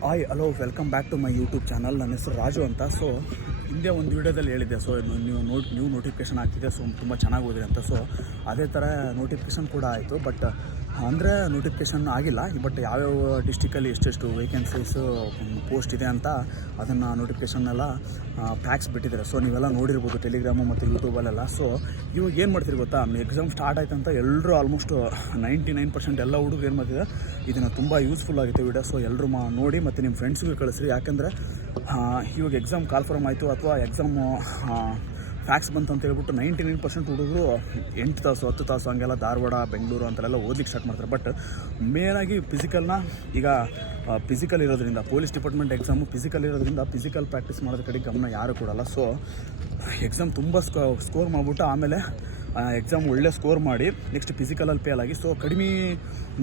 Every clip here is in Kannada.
Hi hello welcome back to my YouTube channel ನನ್ನ ಹೆಸರು ರಾಜು ಅಂತ. ಸೊ ಹಿಂದೆ ಒಂದು ವಿಡಿಯೋದಲ್ಲಿ ಹೇಳಿದ್ದೆ. ಸೊ ನೀವು ನೋಟ್ ನ್ಯೂ ನೋಟಿಫಿಕೇಷನ್ ಆಗ್ತಿದೆ ಸೊ ತುಂಬ ಚೆನ್ನಾಗಿ ಓದಿದೆ ಅಂತ. ಸೊ ಅದೇ ಥರ ನೋಟಿಫಿಕೇಷನ್ ಕೂಡ ಆಯಿತು. ಬಟ್ ಅಂದರೆ ನೋಟಿಫಿಕೇಷನ್ ಆಗಿಲ್ಲ ಬಟ್ ಯಾವ್ಯಾವ ಡಿಸ್ಟಿಕಲ್ಲಿ ಎಷ್ಟೆಷ್ಟು ವೇಕೆನ್ಸೀಸು ಪೋಸ್ಟ್ ಇದೆ ಅಂತ ಅದನ್ನು ನೋಟಿಫಿಕೇಷನ್ನೆಲ್ಲ ಪ್ಯಾಕ್ಸ್ ಬಿಟ್ಟಿದ್ದಾರೆ. ಸೊ ನೀವೆಲ್ಲ ನೋಡಿರ್ಬೋದು ಟೆಲಿಗ್ರಾಮು ಮತ್ತು ಯೂಟ್ಯೂಬಲ್ಲೆಲ್ಲ ಸೊ ಇವಾಗ ಏನು ಮಾಡ್ತೀರಿ ಗೊತ್ತಾ? ಎಕ್ಸಾಮ್ ಸ್ಟಾರ್ಟ್ ಆಯ್ತು ಅಂತ ಎಲ್ಲರೂ ಆಲ್ಮೋಸ್ಟ್ ನೈಂಟಿ ನೈನ್ ಪರ್ಸೆಂಟ್ ಎಲ್ಲ ಹುಡುಗರು ಏನು ಮಾಡ್ತಿದ್ದಾರೆ ಇದನ್ನು ತುಂಬ ಯೂಸ್ಫುಲ್ ಆಗುತ್ತೆ ವಿಡಿಯೋ ಸೊ ಎಲ್ಲರೂ ಮಾ, ನೋಡಿ ಮತ್ತು ನಿಮ್ಮ ಫ್ರೆಂಡ್ಸ್ಗೂ ಕಳಿಸ್ರಿ. ಯಾಕಂದರೆ ಇವಾಗ ಎಕ್ಸಾಮ್ ಕಾಲ್ಫಾರ್ಮ್ ಆಯಿತು ಅಥವಾ ಎಕ್ಸಾಮು ಫ್ಯಾಕ್ಸ್ ಬಂತು ಅಂತ ಹೇಳ್ಬಿಟ್ಟು ನೈಂಟಿ ನೈನ್ ಪರ್ಸೆಂಟ್ ಹುಡುಗರು ಎಂಟು ತಾಸು, ಹತ್ತು ತಾಸು ಹಂಗೆಲ್ಲ ಧಾರವಾಡ, ಬೆಂಗಳೂರು ಅಂತೆಲ್ಲ ಓದ್ಲಿಕ್ಕೆ ಸ್ಟಾರ್ಟ್ ಮಾಡ್ತಾರೆ. ಬಟ್ ಮೇನಾಗಿ ಫಿಸಿಕಲ್ನ ಈಗ ಫಿಸಿಕಲ್ ಇರೋದ್ರಿಂದ ಪೊಲೀಸ್ ಡಿಪಾರ್ಟ್ಮೆಂಟ್ ಎಕ್ಸಾಮು ಫಿಸಿಕಲ್ ಇರೋದ್ರಿಂದ ಫಿಸಿಕಲ್ ಪ್ರಾಕ್ಟೀಸ್ ಮಾಡೋದ್ರ ಕಡೆ ಗಮನ ಯಾರು ಕೊಡಲ್ಲ. ಸೊ ಎಕ್ಸಾಮ್ ತುಂಬ ಸ್ಕೋ ಸ್ಕೋರ್ ಮಾಡಿಬಿಟ್ಟು ಆಮೇಲೆ ಎಕ್ಸಾಮ್ ಒಳ್ಳೆ ಸ್ಕೋರ್ ಮಾಡಿ ನೆಕ್ಸ್ಟ್ ಫಿಸಿಕಲಲ್ಲಿ ಫೇಲ್ ಆಗಿ ಸೊ ಕಡಿಮೆ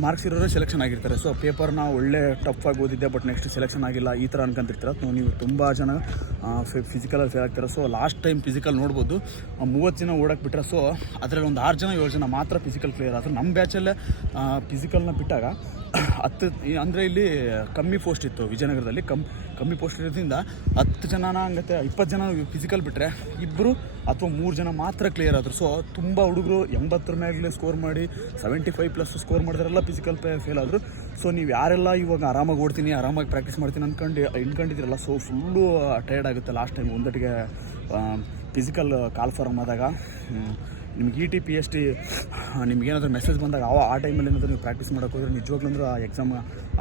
ಮಾರ್ಕ್ಸ್ ಇರೋರು ಸೆಲೆಕ್ಷನ್ ಆಗಿರ್ತಾರೆ. ಸೊ ಪೇಪರ್ನ ಒಳ್ಳೆ ಟಫ್ ಆಗಿ ಓದಿದ್ದೆ ಬಟ್ ನೆಕ್ಸ್ಟ್ ಸೆಲೆಕ್ಷನ್ ಆಗಿಲ್ಲ, ಈ ಥರ ಅನ್ಕೊಂತಿರ್ತೀರ. ಸೊ ನೀವು ತುಂಬ ಜನ ಫಿಸಿಕಲಲ್ಲಿ ಫೇಲ್ ಆಗ್ತಾರೆ. ಸೊ ಲಾಸ್ಟ್ ಟೈಮ್ ಫಿಸಿಕಲ್ ನೋಡ್ಬೋದು ಮೂವತ್ತು ಜನ ಓಡಕ್ಕೆ ಬಿಟ್ಟರೆ ಸೊ ಅದರಲ್ಲಿ ಒಂದು ಆರು ಜನ, ಏಳು ಜನ ಮಾತ್ರ ಫಿಸಿಕಲ್ ಕ್ಲಿಯರ್ ಆದರು ನಮ್ಮ ಬ್ಯಾಚಲ್ಲೇ ಫಿಸಿಕಲ್ನ ಬಿಟ್ಟಾಗ, ಹತ್ತು ಅಂದರೆ ಇಲ್ಲಿ ಕಮ್ಮಿ ಪೋಸ್ಟ್ ಇತ್ತು ವಿಜಯನಗರದಲ್ಲಿ. ಕಮ್, ಕಮ್ಮಿ ಪೋಸ್ಟ್ ಇರೋದ್ರಿಂದ ಹತ್ತು ಜನನ ಹಂಗತ್ತೆ, ಇಪ್ಪತ್ತು ಜನ ಫಿಸಿಕಲ್ ಬಿಟ್ಟರೆ ಇಬ್ಬರು ಅಥವಾ ಮೂರು ಜನ ಮಾತ್ರ ಕ್ಲಿಯರ್ ಆದರು. ಸೊ ತುಂಬ ಹುಡುಗರು ಎಂಬತ್ತರ ಮ್ಯಾಗಲೇ ಸ್ಕೋರ್ ಮಾಡಿ ಸೆವೆಂಟಿ ಫೈವ್ ಪ್ಲಸ್ ಸ್ಕೋರ್ ಮಾಡಿದ್ರೆಲ್ಲ ಫಿಸಿಕಲ್ ಫೇಲ್ ಆದರು. ಸೊ ನೀವು ಯಾರೆಲ್ಲ ಇವಾಗ ಆರಾಮಾಗಿ ಓಡ್ತೀನಿ, ಆರಾಮಾಗಿ ಪ್ರಾಕ್ಟೀಸ್ ಮಾಡ್ತೀನಿ ಅಂದ್ಕೊಂಡು ಇನ್ಕೊಂಡಿದ್ದೀರಲ್ಲ ಸೊ ಫುಲ್ಲು ಟಯರ್ಡ್ ಆಗುತ್ತೆ ಲಾಸ್ಟ್ ಟೈಮ್ ಒಂದಟ್ಟಿಗೆ ಫಿಸಿಕಲ್ ಕಾಲ್ ಫಾರಮ್ ಆದಾಗ. ನಿಮ್ಗೆ E T P S T ನಿಮ್ಗೇನಾದರೂ ಮೆಸೇಜ್ ಬಂದಾಗ ಆ ಆ ಟೈಮಲ್ಲಿ ಏನಾದರೂ ನೀವು ಪ್ರಾಕ್ಟೀಸ್ ಮಾಡೋಕೆ ಹೋದ್ರೆ ನಿಜವಾಗ್ಲೂ ಅಂದ್ರೆ ಆ ಎಕ್ಸಾಮ್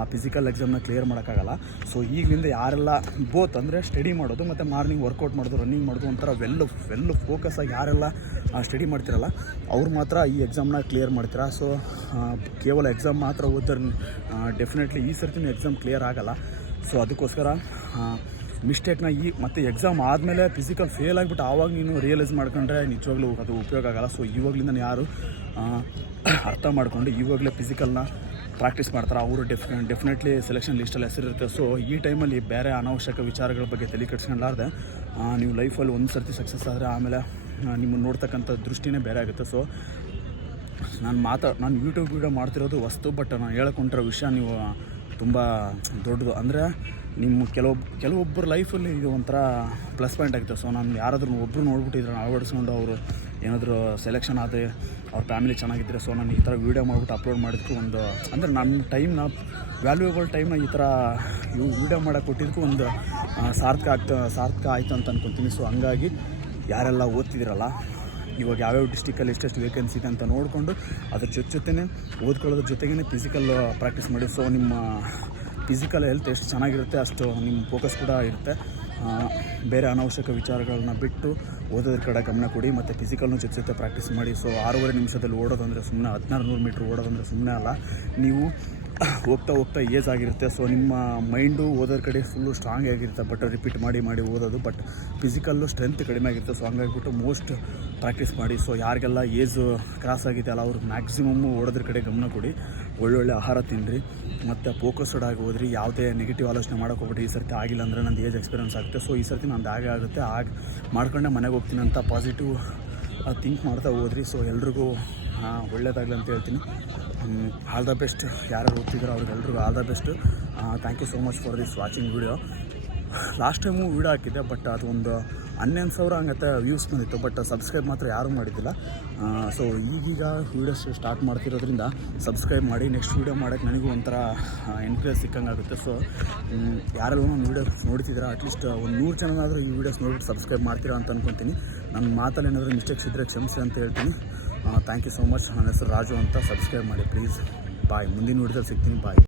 ಆ ಫಿಸಿಕಲ್ ಎಕ್ಸಾಮ್ನ ಕ್ಲಿಯರ್ ಮಾಡೋಕ್ಕಾಗಲ್ಲ. ಸೊ ಈಗಲಿಂದ ಯಾರೆಲ್ಲ ಬೋತ್ ಅಂದರೆ ಸ್ಟಡಿ ಮಾಡೋದು ಮತ್ತು ಮಾರ್ನಿಂಗ್ ವರ್ಕೌಟ್ ಮಾಡೋದು ರನ್ನಿಂಗ್ ಮಾಡೋದು ಒಂಥರ ವೆಲ್ ವೆಲ್ ಫೋಕಸ್ ಆಗಿ ಯಾರೆಲ್ಲ ಸ್ಟಡಿ ಮಾಡ್ತಿರಲ್ಲ, ಅವ್ರು ಮಾತ್ರ ಈ ಎಕ್ಸಾಮ್ನ ಕ್ಲಿಯರ್ ಮಾಡ್ತೀರಾ? ಸೊ ಕೇವಲ ಎಕ್ಸಾಮ್ ಮಾತ್ರ ಓದ್ತಾರೆ ಡೆಫಿನೆಟ್ಲಿ ಈ ಸರ್ತಿನ ಎಕ್ಸಾಮ್ ಕ್ಲಿಯರ್ ಆಗಲ್ಲ. ಸೊ ಅದಕ್ಕೋಸ್ಕರ ಮಿಸ್ಟೇಕ್ನ ಈ ಮತ್ತು ಎಕ್ಸಾಮ್ ಆದಮೇಲೆ ಫಿಸಿಕಲ್ ಫೇಲ್ ಆಗಿಬಿಟ್ಟು ಆವಾಗ ನೀನು ರಿಯಲೈಸ್ ಮಾಡ್ಕೊಂಡ್ರೆ ನಿಜವಾಗ್ಲೂ ಅದು ಉಪಯೋಗ ಆಗಲ್ಲ. ಸೊ ಇವಾಗಲಿಂದ ಯಾರು ಅರ್ಥ ಮಾಡ್ಕೊಂಡು ಇವಾಗಲೇ ಫಿಸಿಕಲ್ನ ಪ್ರಾಕ್ಟೀಸ್ ಮಾಡ್ತಾರೆ? ಅವರು ಡೆಫ್ ಡೆಫಿನೆಟ್ಲಿ ಸೆಲೆಕ್ಷನ್ ಲಿಸ್ಟಲ್ಲಿ ಹೆಸರಿರುತ್ತೆ. ಸೊ ಈ ಟೈಮಲ್ಲಿ ಬೇರೆ ಅನಾವಶ್ಯಕ ವಿಚಾರಗಳ ಬಗ್ಗೆ ತಲೆ ಕೆಡ್ಸ್ಕೊಂಡ್ಲಾರ್ದೆ ನೀವು ಲೈಫಲ್ಲಿ ಒಂದು ಸರ್ತಿ ಸಕ್ಸಸ್ ಆದರೆ ಆಮೇಲೆ ನಿಮ್ಮನ್ನು ನೋಡ್ತಕ್ಕಂಥ ದೃಷ್ಟಿನೇ ಬೇರೆ ಆಗುತ್ತೆ. ಸೊ ನಾನು ಮಾತಾ, ನಾನು ಯೂಟ್ಯೂಬ್ ವೀಡಿಯೋ ಮಾಡ್ತಿರೋದು ವಸ್ತು ಬಟ್ ನಾನು ಹೇಳಕೊಂಟಿರೋ ವಿಷಯ ನೀವು ತುಂಬ ದೊಡ್ಡದು. ಅಂದರೆ ನಿಮ್ಮ ಕೆಲವೊಬ್ಬ ಕೆಲವೊಬ್ಬರ ಲೈಫಲ್ಲಿ ಇದು ಒಂಥರ ಪ್ಲಸ್ ಪಾಯಿಂಟ್ ಆಗುತ್ತೆ. ಸೊ ನಾನು ಯಾರಾದ್ರೂ ಒಬ್ಬರು ನೋಡ್ಬಿಟ್ಟಿದ್ರೆ ಅಳವಡಿಸ್ಕೊಂಡು ಅವರು ಏನಾದರೂ ಸೆಲೆಕ್ಷನ್ ಆದರೆ ಅವ್ರ ಫ್ಯಾಮಿಲಿ ಚೆನ್ನಾಗಿದ್ದರೆ ಸೊ ನಾನು ಈ ಥರ ವೀಡಿಯೋ ಮಾಡಿಬಿಟ್ಟು ಅಪ್ಲೋಡ್ ಮಾಡಿದ್ದಕ್ಕೂ ಒಂದು, ಅಂದರೆ ನನ್ನ ಟೈಮ್ನ ವ್ಯಾಲ್ಯೂಯಬಲ್ ಟೈಮ್ನ ಈ ಥರ ವೀಡಿಯೋ ಮಾಡೋಕೆ ಕೊಟ್ಟಿದ್ದಕ್ಕೂ ಒಂದು ಸಾರ್ಥಕ ಆಗ್ತಾ, ಸಾರ್ಥಕ ಆಯಿತು ಅಂತ ಅನ್ಕೊತೀನಿ. ಸೊ ಹಂಗಾಗಿ ಯಾರೆಲ್ಲ ಓದ್ತಿದ್ದೀರಲ್ಲ ಇವಾಗ ಯಾವ್ಯಾವ ಡಿಸ್ಟಿಕಲ್ಲಿ ಎಷ್ಟೆಷ್ಟು ವೇಕೆನ್ಸಿ ಇದೆ ಅಂತ ನೋಡಿಕೊಂಡು ಅದ್ರ ಜೊತೆ ಜೊತೆನೇ ಓದ್ಕೊಳ್ಳೋದ್ರ ಜೊತೆಗೇ ಫಿಸಿಕಲ್ ಪ್ರಾಕ್ಟೀಸ್ ಮಾಡಿ. ಸೊ ನಿಮ್ಮ ಫಿಸಿಕಲ್ ಹೆಲ್ತ್ ಎಷ್ಟು ಚೆನ್ನಾಗಿರುತ್ತೆ ಅಷ್ಟು ನಿಮ್ಮ ಫೋಕಸ್ ಕೂಡ ಇರುತ್ತೆ. ಬೇರೆ ಅನಾವಶ್ಯಕ ವಿಚಾರಗಳನ್ನ ಬಿಟ್ಟು ಓದೋದ್ರ ಕಡೆ ಗಮನ ಕೊಡಿ, ಮತ್ತು ಫಿಸಿಕಲ್ನು ಜೊತೆ ಜೊತೆ ಪ್ರಾಕ್ಟೀಸ್ ಮಾಡಿ. ಸೊ ಆರೂವರೆ ನಿಮಿಷದಲ್ಲಿ ಓಡೋದಂದರೆ ಸುಮ್ಮನೆ ಹದಿನಾರು ನೂರು ಮೀಟ್ರ್ ಓಡೋದಂದರೆ ಸುಮ್ಮನೆ ಅಲ್ಲ. ನೀವು ಹೋಗ್ತಾ ಹೋಗ್ತಾ ಏಜ್ ಆಗಿರುತ್ತೆ. ಸೊ ನಿಮ್ಮ ಮೈಂಡು ಓದೋದ್ರ ಕಡೆ ಫುಲ್ಲು ಸ್ಟ್ರಾಂಗ್ ಆಗಿರುತ್ತೆ. ಬಟ್ ರಿಪೀಟ್ ಮಾಡಿ ಮಾಡಿ ಓದೋದು. ಬಟ್ ಫಿಸಿಕಲ್ಲು ಸ್ಟ್ರೆಂತ್ ಕಡಿಮೆ ಆಗಿರುತ್ತೆ. ಸೊ ಹಂಗಾಗಿಬಿಟ್ಟು ಮೋಸ್ಟ್ ಪ್ರಾಕ್ಟೀಸ್ ಮಾಡಿ. ಸೊ ಯಾರಿಗೆಲ್ಲ ಏಜ್ ಕ್ರಾಸ್ ಆಗಿದೆ ಅಲ್ಲ ಅವ್ರು ಮ್ಯಾಕ್ಸಿಮಮ್ಮು ಓಡೋದ್ರ ಕಡೆ ಗಮನ ಕೊಡಿ. ಒಳ್ಳೊಳ್ಳೆ ಆಹಾರ ತಿನ್ನಿರಿ ಮತ್ತು ಫೋಕಸ್ಡ್ ಆಗಿ ಹೋದ್ರಿ ಯಾವುದೇ ನೆಗೆಟಿವ್ ಆಲೋಚನೆ ಮಾಡೋಕೆ ಹೋಗ್ಬಿಟ್ಟು ಈ ಸರ್ತಿ ಆಗಿಲ್ಲ ಅಂದರೆ ನಂದು ಏಜ್ ಎಕ್ಸ್ಪೀರಿಯನ್ಸ್ ಆಗುತ್ತೆ. ಸೊ ಈ ಸರ್ತಿ ನಂದು ಹಾಗೆ ಆಗುತ್ತೆ. ಆಗ ಮಾಡ್ಕೊಂಡೆ ಮನೆಗೆ ಹೋಗ್ತೀನಿ ಅಂತ ಪಾಸಿಟಿವ್ ಥಿಂಕ್ ಮಾಡ್ತಾ ಹೋದ್ರಿ ಸೊ ಎಲ್ರಿಗೂ ಒಳ್ಳೇದಾಗಲಿ ಅಂತ ಹೇಳ್ತೀನಿ. ಆಲ್ ದ ಬೆಸ್ಟ್ ಯಾರು ಓದ್ತಿದ್ದಾರೋ ಅವ್ರಿಗೆಲ್ರಿಗೂ all the best thank you so much for this watching video last time video ಹಾಕಿದ್ದೆ ಬಟ್ ಅದು ಒಂದು ಹನ್ನೊಂದು ಸಾವಿರ ಹಂಗತ್ತೆ ವ್ಯೂಸ್ ಬಂದಿತ್ತು ಬಟ್ ಸಬ್ಸ್ಕ್ರೈಬ್ ಮಾತ್ರ ಯಾರೂ ಮಾಡಿದ್ದಿಲ್ಲ. ಸೊ ಈಗೀಗ ವೀಡಿಯೋಸ್ ಸ್ಟಾರ್ಟ್ ಮಾಡ್ತಿರೋದ್ರಿಂದ ಸಬ್ಸ್ಕ್ರೈಬ್ ಮಾಡಿ ನೆಕ್ಸ್ಟ್ ವೀಡಿಯೋ ಮಾಡೋಕ್ಕೆ ನನಗೂ ಒಂಥರ ಎನ್ಕರೇಜ್ ಸಿಕ್ಕಂಗಾಗುತ್ತೆ. ಸೊ ಯಾರೆಲ್ಲೂ ಒಂದು ವೀಡಿಯೋ ನೋಡ್ತಿದ್ದೀರಾ ಅಟ್ಲೀಸ್ಟ್ ಒಂದು ನೂರು ಜನನಾದರೂ ಈ ವೀಡಿಯೋಸ್ ನೋಡ್ಬಿಟ್ಟು ಸಬ್ಸ್ಕ್ರೈಬ್ ಮಾಡ್ತೀರಾ ಅಂತ ಅನ್ಕೊತೀನಿ. ನನ್ನ ಮಾತಲ್ಲಿ ಏನಾದರೂ ಮಿಸ್ಟೇಕ್ಸ್ ಇದ್ದರೆ ಕ್ಷಮಿಸಿ ಅಂತ ಹೇಳ್ತೀನಿ. ಥ್ಯಾಂಕ್ ಯು ಸೊ ಮಚ್ ನನ್ನ ಹೆಸರು ರಾಜು ಅಂತ ಸಬ್ಸ್ಕ್ರೈಬ್ ಮಾಡಿ ಪ್ಲೀಸ್ ಬಾಯ್ ಮುಂದಿನ ವಿಡಿಯೋದಲ್ಲಿ ಸಿಗ್ತೀನಿ. ಬಾಯ್